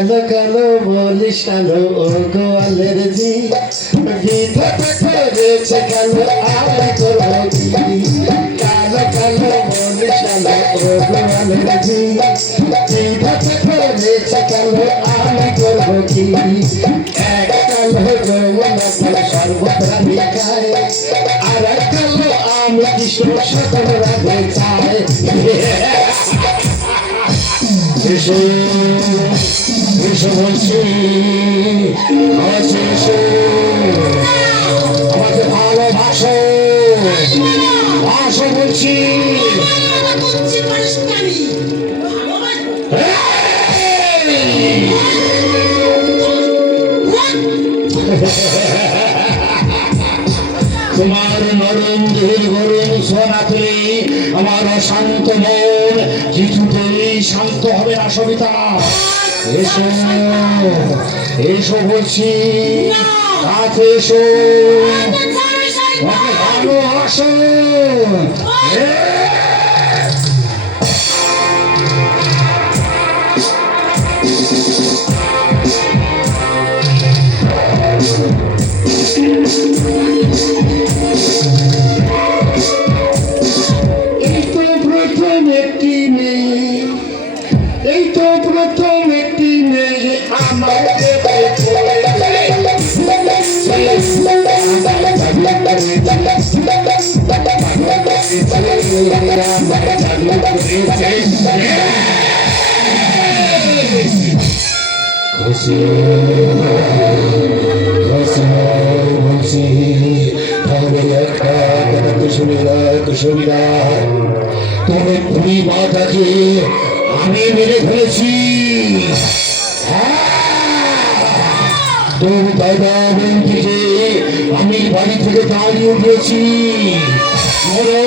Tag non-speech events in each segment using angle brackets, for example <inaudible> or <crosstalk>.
কালো কালো বলিস কালো ও গোয়ালের জি বিধাতা করেছে কালো আমি করব কি কালো কালো বলিস কালো ও গোয়ালের জি বিধাতা করেছে কালো আমি করব কি? এক কালো যৌবনা সর্বপ্রাণী খায় আর এক কালো আমি কৃষ্ণ সকল রাধে চায়। <laughs> এসো আমাকে ভালোবাসো বাসো বলছি তোমার নরম দেহের গরম সোনা আমার অশান্ত মন, কিছুতেই শান্ত হবে না সবিতা। এসো এসো বলছি কাছে এসো ভালোবাসো এ! এই তবে তুমি মাটাকে আমি মেরে ফেলেছি তোর দাদা বোনটিকে আমি বাড়ি থেকে দাঁড়িয়ে উঠেছি।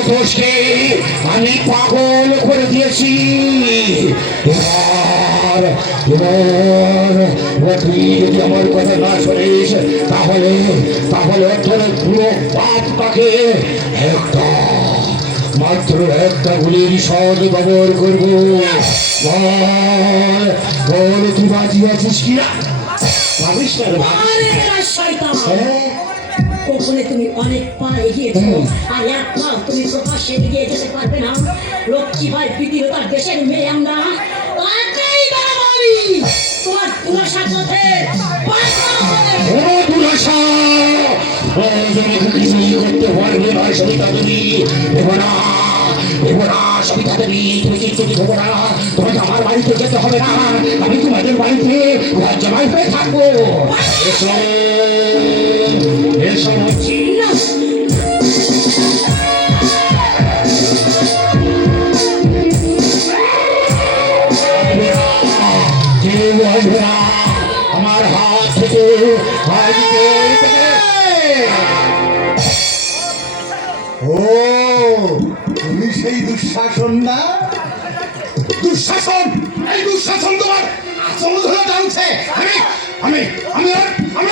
দোষকে আমি পাগল করে দিয়েছি। এবার এবার এবার তুই যদি আমার কথা না শোনিস তাহলে তাহলে তোর পুরো পাপটাকে একটা মাত্র একটা গুলির সদ ব্যবহার করব বল তুই বাজি আছিস কি ভাবিস না রে, ভাবিস না। হ্যাঁ? কখনো তুমি অনেক পা তুমি প্রকাশ্যে এগিয়ে যেতে পারবে না লক্ষ্মী ভাই পৃথিবীতার দেশের মেয়ে আমরা করতে পারবে না সবিতা দেবী দেবো না সবিতা দেবী তুমি কিন্তু দেবো তোমাকে আমার বাড়িতে যেতে হবে না আমি তোমাদের বাড়িতে ঘর জমাই হয়ে থাকব এসো এসো হাত ও তুমি সেই দুঃশাসন না দুঃশাসন এই দুঃশাসন তোমার আসল ধরে টানছে আমি আমি আমি আমি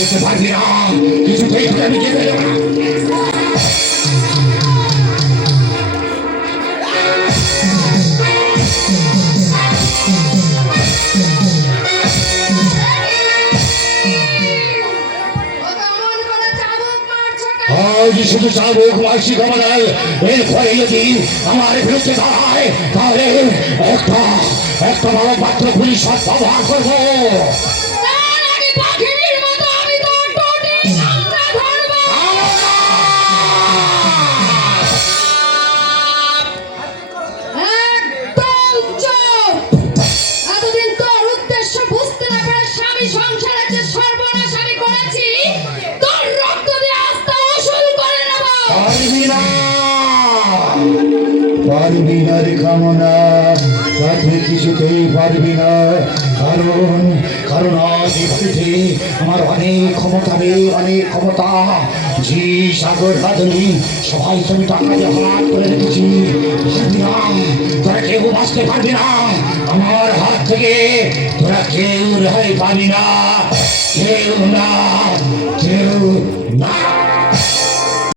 যেতে দেবো না আজ শুধু চাবুক মাসি কমানায় এরপরে যদি আমার বিরুদ্ধে দাঁড়ায় তাহলে একটা একটা বড় পাত্র পুলিশ সব ব্যবহার করব। পারবি না রে কামনা তাতে কিছুতেই পারবি না। কারণ কারণ আজ আমার অনেক ক্ষমতা রে, অনেক ক্ষমতা। জি, সাগর, রাধনি, সবাই তুমি টাকা দিয়ে হাত করে রেখেছি। তোরা কেউ বাঁচতে পারবি না। আমার হাত থেকে তোরা কেউ রেহাই পাবি না। কেউ না কেউ না।